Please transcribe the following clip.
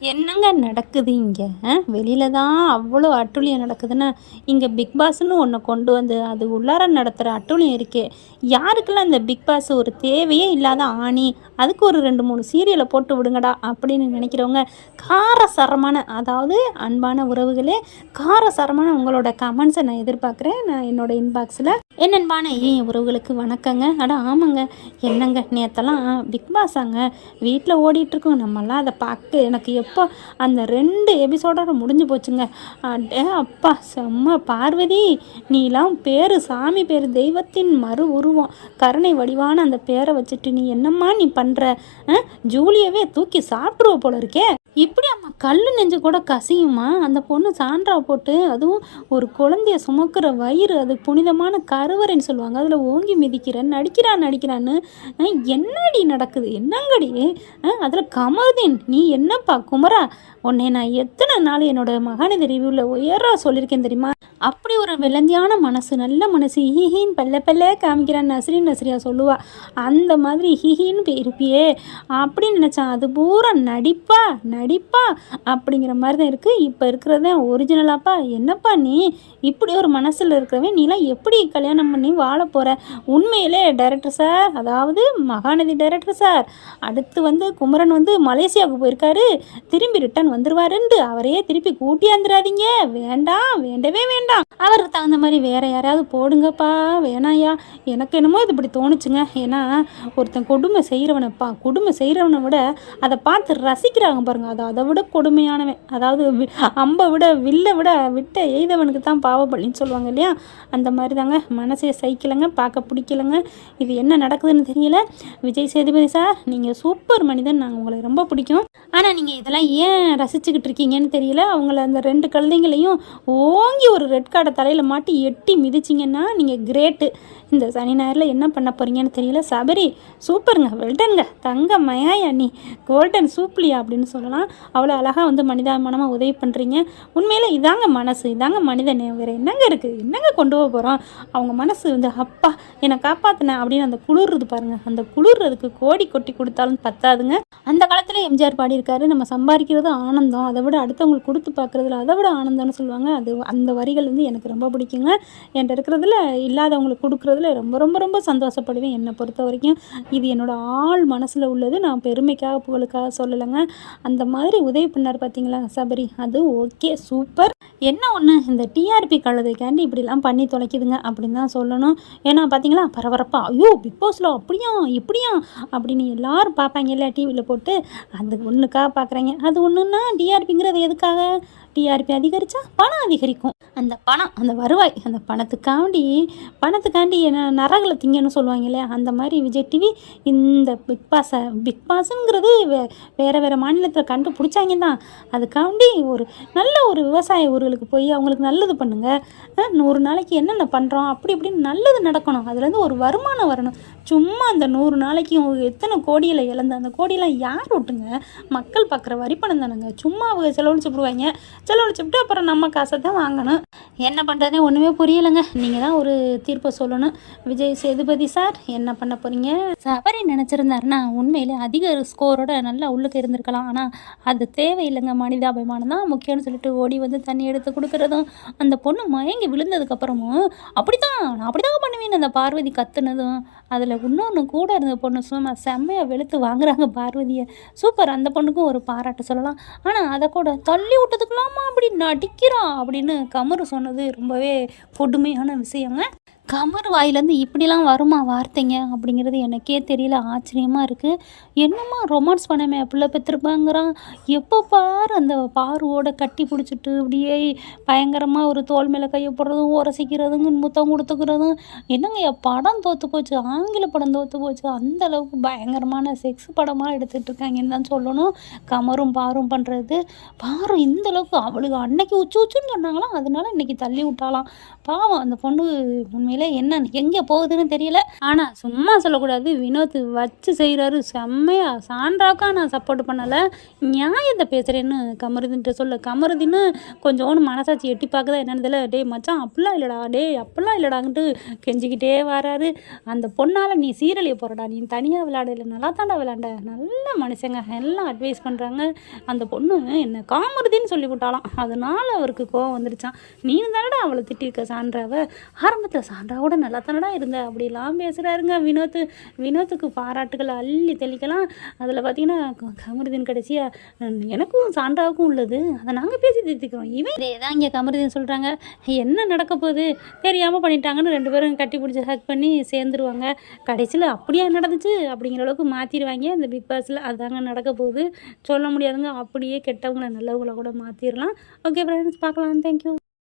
என்னங்க நடக்குது இங்கே? வெளியில தான் அவ்வளோ அட்டூழியம் நடக்குதுன்னா இங்கே பிக் பாஸ்னு ஒன்று கொண்டு வந்து அது உள்ளார நடத்துகிற அட்டூழியம் இருக்கே. யாருக்கெல்லாம் இந்த பிக் பாஸ் ஒரு தேவையே இல்லாத ஆணி அதுக்கு ஒரு ரெண்டு மூணு சீரியலை போட்டு விடுங்கடா அப்படின்னு நினைக்கிறவங்க காரசரமான அதாவது அன்பான உறவுகளே காரசரமான உங்களோட கமெண்ட்ஸை நான் எதிர்பார்க்குறேன். நான் என்னோட இன்பாக்ஸில் என் அன்பான உறவுகளுக்கு வணக்கங்க. அட ஆமாங்க. என்னங்க நேத்தெல்லாம் பிக் பாஸாங்க. வீட்டில் ஓடிட்டுருக்கோம் நம்மலாம் அதை பார்க்க எனக்கு எப்போ அந்த ரெண்டு எபிசோடோட முடிஞ்சு போச்சுங்க. அடே அப்பா செம்ம பார்வதி. நீலாம் பேர் சாமி பேர் தெய்வத்தின் மறு உருவம். கருணை வடிவான அந்த பேரை வச்சுட்டு நீ என்னம்மா நீ பண்ணுற ஜூலியவே தூக்கி சாப்பிட்ருவ போல இருக்கே. இப்படி அம்மா கல் நெஞ்சு கூட கசியுமா? அந்த பொண்ணு சான்றா போட்டு அதுவும் ஒரு குழந்தைய சுமக்கிற வயிறு அது புனிதமான கருவறைன்னு சொல்லுவாங்க. அதில் ஓங்கி மிதிக்கிறேன் நடிக்கிறான் நடிக்கிறான்னு என்னடி நடக்குது? என்னங்கடி? அதில் கமருதீன் நீ என்னப்பா குமரா? உன்னை நான் எத்தனை நாள் என்னோட மகாநிதி ரிவ்யூவில் உயரா சொல்லியிருக்கேன் தெரியுமா? அப்படி ஒரு விளந்தியான மனசு நல்ல மனசு ஹிஹின்னு பல்ல பல்ல காமிக்கிறான் நஸ்ரீன் நஸ்ரியா சொல்லுவா. அந்த மாதிரி ஹிஹின்னு இருப்பியே அப்படின்னு நினச்சான். அது பூரா நடிப்பா நடிப்பா அப்படிங்கிற மாதிரி தான் இருக்குது இப்போ இருக்கிறது ஒரிஜினலாப்பா என்னப்பா நீ? இப்படி ஒரு மனசில் இருக்கிறவன் நீலாம் எப்படி கல்யாணம் பண்ணி வாழ போகிற உண்மையிலே டைரக்டர் சார் அதாவது மகாநதி டைரக்டர் சார் அடுத்து வந்து குமரன் வந்து மலேசியாவுக்கு போயிருக்காரு. திரும்பி ரிட்டர்ன் வந்துடுவாருன்ட்டு அவரையே திருப்பி கூட்டியாந்துடாதீங்க வேண்டாம் வேண்டவே வேண்டாம். அவருக்கு தகுந்த மாதிரி வேற யாராவது போடுங்கப்பா வேணாயா? எனக்கு என்னமோ இது இப்படி தோணுச்சுங்க. ஏன்னா ஒருத்தன் கொடுமை செய்கிறவனைப்பா கொடுமை செய்கிறவனை விட அதை பார்த்து ரசிக்கிறாங்க பாருங்க. அது அதை விட கொடுமையானவன். அதாவது அம்பை விட வில்லை விட விட்ட எய்தவனுக்கு தான் பாவப்பள்ளின்னு சொல்லுவாங்க இல்லையா? அந்த மாதிரி தாங்க மனசே சைக்கிளங்க பார்க்க பிடிக்கலங்க. இது என்ன நடக்குதுன்னு தெரியல. விஜய் சேதுபதி சார் நீங்கள் சூப்பர் மனிதன். நாங்கள் உங்களை ரொம்ப பிடிக்கும். ஆனால் நீங்கள் இதெல்லாம் ஏன் ரசிச்சுக்கிட்டு இருக்கீங்கன்னு தெரியல. அவங்கள அந்த ரெண்டு குழந்தைங்களையும் ஓங்கி ஒரு ரெட் கார்டை தலையில் மாட்டி எட்டி மிதிச்சிங்கன்னா நீங்கள் கிரேட்டு இந்த சனி ஞாயிறில் என்ன பண்ண போகிறீங்கன்னு தெரியல. சபரி சூப்பருங்க வெல்டனுங்க தங்க மயாயா நீ. கோல்டன் சூப்லியா அப்படின்னு சொல்லலாம். அவ்வளோ அழகாக வந்து மனிதாபிமானமாக உதவி பண்ணுறீங்க உண்மையில் இதாங்க மனசு. இதாங்க மனிதனே வேறு என்னங்க இருக்குது என்னங்க கொண்டு போக போகிறோம் அவங்க மனசு வந்து அப்பா என்னை காப்பாற்றினேன் அப்படின்னு அந்த குளிர்றது பாருங்கள் அந்த குளிர்றதுக்கு கோடி கொட்டி கொடுத்தாலும் பத்தாதுங்க. அந்த காலத்தில் எம்ஜிஆர் பாடியிருக்காரு. நம்ம சம்பாதிக்கிறது ஆனந்தம். அதை விட அடுத்தவங்களுக்கு கொடுத்து பார்க்குறதுல அதை விட ஆனந்தம்னு சொல்லுவாங்க. அது அந்த வரிகள் வந்து எனக்கு ரொம்ப பிடிக்குங்க. என்கிட்ட இருக்கிறதுல இல்லாதவங்களுக்கு கொடுக்குறதுல ரொம்ப ரொம்ப ரொம்ப சந்தோஷப்படுவேன் என்னை பொறுத்த வரைக்கும். இது என்னோட ஆள் மனசில் உள்ளது. நான் பெருமைக்காக புகழுக்காக சொல்லலைங்க. அந்த மாதிரி உதவி பண்ணார் பார்த்தீங்களா சபரி? அது ஓகே சூப்பர் என்ன ஒன்று இந்த டிஆர்பி கழுதைக்காண்டி இப்படிலாம் பண்ணி தொலைக்குதுங்க அப்படின்னு தான் சொல்லணும். ஏன்னா பார்த்தீங்களா பரபரப்பா ஐயோ பிக் பாஸில் அப்படியா இப்படியா அப்படின்னு எல்லாரும் பார்ப்பாங்க இல்லையா டிவியில் போட்டு. அது ஒன்றுக்காக பார்க்குறாங்க அது ஒன்றுன்னா டிஆர்பிங்கிறது எதுக்காக? டிஆர்பி அதிகரித்தா பணம் அதிகரிக்கும். அந்த பணம் அந்த வருவாய் அந்த பணத்துக்காண்டி பணத்துக்காண்டி என்ன நரகளை திங்கன்னு சொல்லுவாங்க இல்லையா? அந்த மாதிரி விஜய் டிவி இந்த பிக் பாஸை பிக் பாஸுங்கிறது வே வேறு வேறு மாநிலத்தில் கண்டுபிடிச்சாங்க தான் அதுக்காண்டி ஒரு நல்ல ஒரு விவசாய ஊர்களுக்கு போய் அவங்களுக்கு நல்லது பண்ணுங்கள் நூறு நாளைக்கு என்னென்ன பண்ணுறோம் அப்படி இப்படின்னு நல்லது நடக்கணும். அதுலேருந்து ஒரு வருமானம் வரணும். சும்மா அந்த நூறு நாளைக்கு எத்தனை கோடியில் இழந்த அந்த கோடியெல்லாம் யார் விட்டுங்க மக்கள் பார்க்குற வரி பணம் சும்மா அவங்க செலவழிச்சு விடுவாங்க. செலவழிச்சுட்டு அப்புறம் நம்ம காசை தான் வாங்கணும். என்ன பண்ணுறதே ஒன்றுமே புரியலைங்க. நீங்கள் தான் ஒரு தீர்ப்பை சொல்லணும். விஜய் சேதுபதி சார் என்ன பண்ண போகிறீங்க சபரி நினச்சிருந்தாருன்னா உண்மையிலே அதிக ஸ்கோரோட நல்லா உள்ளுக்கு இருந்திருக்கலாம். ஆனால் அது தேவையில்லைங்க. மனிதாபிமானம் தான் முக்கியம்னு சொல்லிட்டு ஓடி வந்து தண்ணி எடுத்து கொடுக்குறதும் அந்த பொண்ணு மயங்கி விழுந்ததுக்கப்புறமும் அப்படி தான் நான் அப்படி தான் பண்ணுவேன். அந்த பார்வதி கத்துனதும் அதில் இன்னொன்று கூட இருந்த பொண்ணு சும்மா செம்மையாக வெளுத்து வாங்குறாங்க பார்வதியை. சூப்பர். அந்த பொண்ணுக்கும் ஒரு பாராட்டு சொல்லலாம். ஆனால் அதை கூட தள்ளி விட்டதுக்கலாமா அப்படி நடிக்கிறான் அப்படின்னு கமரு சொன்னது ரொம்பவே கொடுமையான விஷயங்க. கமர் வாயிலேருந்து இப்படிலாம் வருமா வார்த்தைங்க அப்படிங்கிறது எனக்கே தெரியல. ஆச்சரியமாக இருக்குது என்னம்மா ரொமான்ஸ் பண்ணமே பிள்ளை பெற்றிருப்பாங்கிறான் எப்போ பார் அந்த பாருவோட கட்டி பிடிச்சிட்டு அப்படியே பயங்கரமாக ஒரு தோல் மேலே கையை போடுறதும் உரசிக்கிறதுங்க முத்தம் கொடுத்துக்கிறதும். என்னங்க படம் தோற்று போச்சு. ஆங்கில படம் தோற்று போச்சு. அந்த அளவுக்கு பயங்கரமான செக்ஸ் படமாக எடுத்துகிட்டு இருக்காங்கன்னு தான் சொல்லணும். கமரும் பாரும் பண்ணுறது பாரும் இந்த அளவுக்கு அவளுக்கு அன்னைக்கு உச்சு உச்சுன்னு சொன்னாங்களாம். அதனால இன்னைக்கு தள்ளி விட்டாலாம் பாவம் அந்த பொண்ணு உண்மையிலே சமையல என்ன எங்கே போகுதுன்னு தெரியல. ஆனால் சும்மா சொல்லக்கூடாது. வினோத் வச்சு செய்கிறாரு செம்மையா. சான்றாக்கா நான் சப்போர்ட் பண்ணலை. நியாயத்தை பேசுகிறேன்னு கமருதின்ட்டு சொல்ல. கமருதின்னு கொஞ்சோண்டு மனசாட்சி எட்டி பார்க்குதா என்னன்னு தெரியல. டேய் மச்சான் அப்படிலாம் இல்லைடா. டேய் அப்படிலாம் இல்லைடான்ட்டு கெஞ்சிக்கிட்டே வராரு. அந்த பொண்ணால் நீ சீரழிய போகிறடா நீ தனியாக விளையாடல. நல்லா தாண்டா விளையாண்ட. நல்ல மனுஷங்க. எல்லாம் அட்வைஸ் பண்ணுறாங்க அந்த பொண்ணு என்ன காமருதின்னு சொல்லி விட்டாலாம் அதனால அவருக்கு கோவம் வந்துருச்சான் நீ தானடா அவளை திட்டிருக்க சான்றாவை ஆரம்பத்தில் சான்றாவோட நல்லா தானடா இருந்தேன் அப்படிலாம் பேசுகிறாருங்க வினோத்து. வினோத்துக்கு பாராட்டுகள் அள்ளி தெளிக்கலாம். அதில் பார்த்தீங்கன்னா கமருதீன் கடைசியாக எனக்கும் சாண்டாவுக்கும் உள்ளது. அதை நாங்கள் பேசி தீர்த்துக்கிறோம். இவன் இதே தான் இங்கே கமருதீன் சொல்கிறாங்க என்ன நடக்க போகுது? தெரியாமல் பண்ணிட்டாங்கன்னு ரெண்டு பேரும் கட்டி பிடிச்சி ஹக் பண்ணி சேர்ந்துருவாங்க. கடைசியில் அப்படியா நடந்துச்சு? அப்படிங்கிற அளவுக்கு மாற்றிடுவாங்க இந்த பிக் பாஸில் அதாங்க நடக்க போகுது. சொல்ல முடியாதுங்க. அப்படியே கெட்டவங்களை நல்லவங்கள கூட மாற்றிடலாம் ஓகே ஃப்ரெண்ட்ஸ் பார்க்கலாம். தேங்க்யூ